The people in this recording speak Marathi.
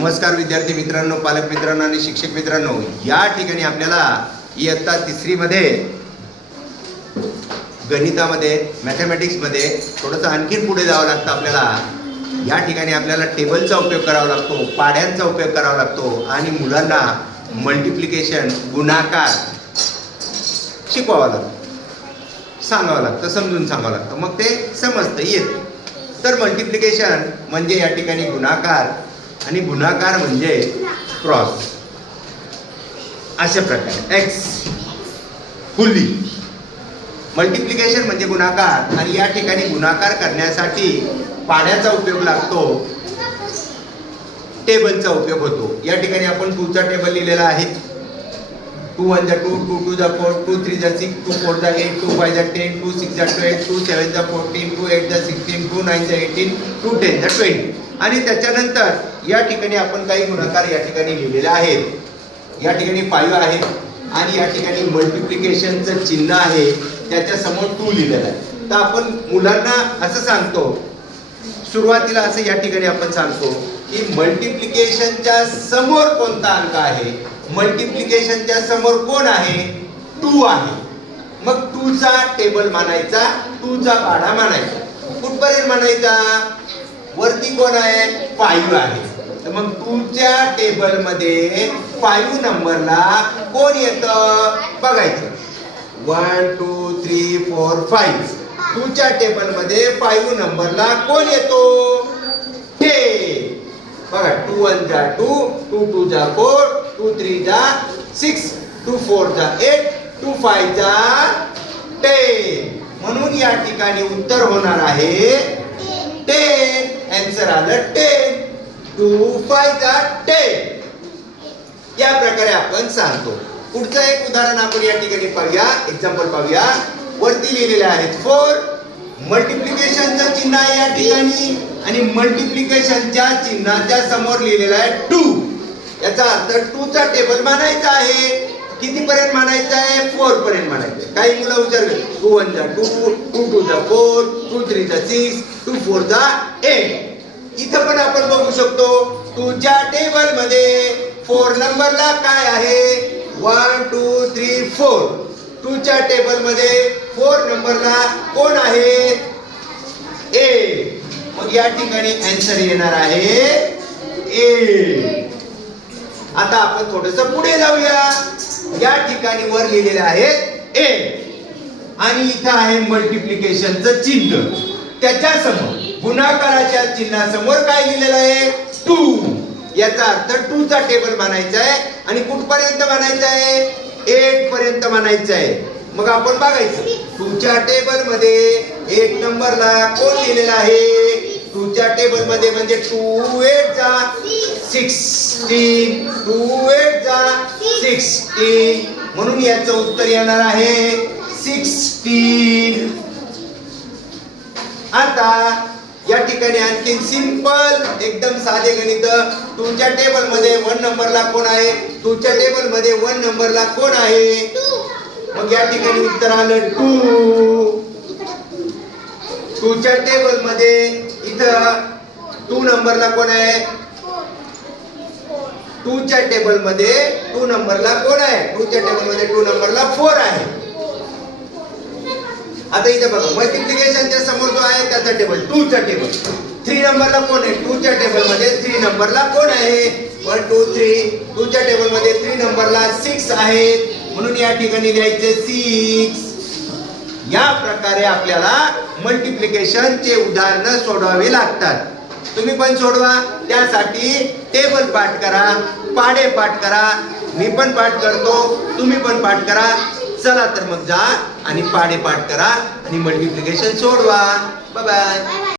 नमस्कार विद्यार्थी मित्रांनो पालक मित्रांनो आणि शिक्षक मित्रांनो. या ठिकाणी आपल्याला इयत्ता तिसरीमध्ये गणितामध्ये मॅथमॅटिक्समध्ये थोडंसं आणखीन पुढे जावं लागतं आपल्याला. या ठिकाणी आपल्याला टेबलचा उपयोग करावा लागतो पाड्यांचा उपयोग करावा लागतो आणि मुलांना मल्टिप्लिकेशन गुणाकार शिकवावा लागतो. सांगावं लागतं समजून सांगावं लागतं. मग ते समजतं येतं. तर मल्टिप्लिकेशन म्हणजे या ठिकाणी गुणाकार आणि गुणाकार म्हणजे क्रॉस. अशा प्रकारे. एक्स फुल्ली मल्टिप्लिकेशन म्हणजे गुणाकार. आणि या ठिकाणी गुणाकार करण्यासाठी पाण्याचा उपयोग लागतो. टेबलचा उपयोग होतो. या ठिकाणी आपण टूचा टेबल लिहिलेला आहे. टू वन जा टू टू टू जा फोर टू थ्री जा सिक्स टू फोर जा एट टू फाय जा टेन टू सिक्स जा ट्वेल्व टू सेवन जा फोर्टीन टू एट जा सिक्स्टीन टू नाईन जा एटीन टू टेन जा ट्वेंटी आणि त्याच्यानंतर या ठिकाणी आपण काही गुणाकार या ठिकाणी लिहिलेले आहेत. या ठिकाणी फाईव्ह आहे आणि या ठिकाणी मल्टिप्लिकेशनचं चिन्ह आहे. त्याच्यासमोर टू लिहिलेलं आहे. तर आपण मुलांना असं सांगतो सुरुवातीला असं या ठिकाणी आपण सांगतो की मल्टिप्लिकेशनच्या समोर कोणता अंक आहे? मल्टिप्लिकेशनच्या समोर कोण आहे? टू आहे. मग टूचा टेबल मानायचा टूचा पाढा मानायचा. कुठपर्यंत मानायचा? वरती कोण आहे? फाईव्ह आहे. तर मग टूच्या टेबलमध्ये फाईव्ह नंबरला कोण येतं? बघायचं. One two three four five टूच्या टेबलमध्ये फाईव्ह नंबरला कोण येतो? हे. बघा टू वन जा टू टू टू जा फोर टू थ्री जा सिक्स टू फोर जा एट टू फाय जा टेन म्हणून या ठिकाणी उत्तर होणार आहे टेन आन्सर आलं टेन टू फाय जा टेन या प्रकारे आपण सांगतो. पुढचं एक उदाहरण आपण या ठिकाणी पाहूया. एक्झाम्पल पाहूया. वरती लिहिलेले आहेत फोर मल्टिप्लिकेशनचं चिन्ह आहे या ठिकाणी आणि मल्टिप्लिकेशनच्या चिन्हाच्या समोर लिहिलेलं आहे टू याचा अर्थ टू चा टेबल मानायचा आहे. किती पर्यंत आहे? फोर पर्यंत म्हणायचं आहे. काही मुलं विचार टू वन जा टू टू टू जा फोर टू थ्री जा सिक्स टू फोर जा एट इथं पण आपण बघू शकतो तुझ्या टेबलमध्ये फोर नंबरला काय आहे? वन टू थ्री फोर टूच्या टेबलमध्ये फोर नंबरला कोण आहे? ए मग या ठिकाणी आन्सर येणार आहे ए आता आपण थोडस पुढे जाऊया. या ठिकाणी वर लिहिलेले आहे ए. आणि इथं आहे मल्टिप्लिकेशनचं चिन्ह. त्याच्यासमोर गुणाकाराच्या चिन्हासमोर काय लिहिलेलं आहे? टू. याचा अर्थ टू चा टेबल बनायचा आहे आणि कुठपर्यंत बनायचं आहे? एट पर्यंत मानायचं आहे. मग आपण बघायचं. तुमच्या टेबलमध्ये एक नंबरला कोण लिहिलेला आहे? टूच्या टेबलमध्ये म्हणजे टू एट जा. सिक्स्टीन टू एट जा. सिक्स्टीन म्हणून याचं उत्तर येणार आहे सिक्स्टीन आता या ठिकाणी आणखी सिंपल एकदम साधे गणित. तुमच्या टेबलमध्ये वन नंबरला कोण आहे? तुमच्या टेबलमध्ये वन नंबरला कोण आहे? मग या ठिकाणी उत्तर आलं टू तुझ्या टेबलमध्ये इथं टू नंबरला कोण आहे? टूच्या टेबलमध्ये टू नंबरला कोण आहे? टूच्या टेबलमध्ये टू नंबरला फोर आहे. आता इथे बघा मल्टिप्लिकेशनच्या समोर जो आहे त्याचा टेबल टूचा टेबल थ्री नंबरला कोण आहे? टूच्या टेबलमध्ये टेबलमध्ये थ्री नंबरला कोण आहे? वन टू थ्री टूच्या टेबलमध्ये टेबलमध्ये थ्री नंबरला सिक्स आहेत म्हणून या ठिकाणी लिहायचे सिक्स या प्रकारे आपल्याला मल्टिप्लिकेशनचे उदाहरणं सोडवावे लागतात. तुम्ही पण सोडवा त्यासाठी टेबल पाठ करा पाडे पाठ करा मी पण पाठ करतो तुम्ही पण पाठ करा. चला तर मग जा आणि पाडे पाठ करा आणि मल्टिप्लिकेशन सोडवा. Bye bye